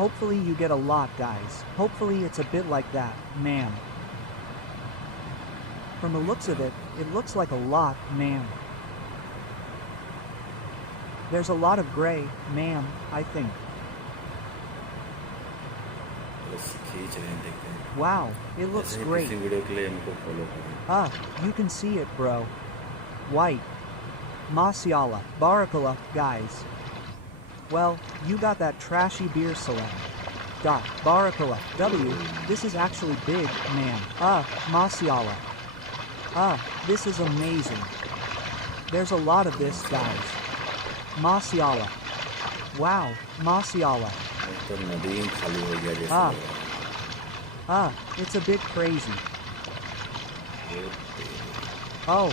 Hopefully you get a lot, guys. Hopefully it's a bit like that, ma'am. From the looks of it, it looks like a lot, ma'am. There's a lot of gray, ma'am, I think. बस खींच रहे हैं, देखते हैं। Wow, it looks ऐसे ही great. किसी video के लिए हमको फॉलो करें। Ah, you can see it, bro. White. Mashallah, barakallah, guys. Well, you got that trashy beer salam. Barakallah. W, this is actually big, man. Mashallah. This is amazing. There's a lot of this, guys. Mashallah. Wow, mashallah. तो नदी खाली हो गया जैसे लग रहा है। It's a bit crazy. ये Oh,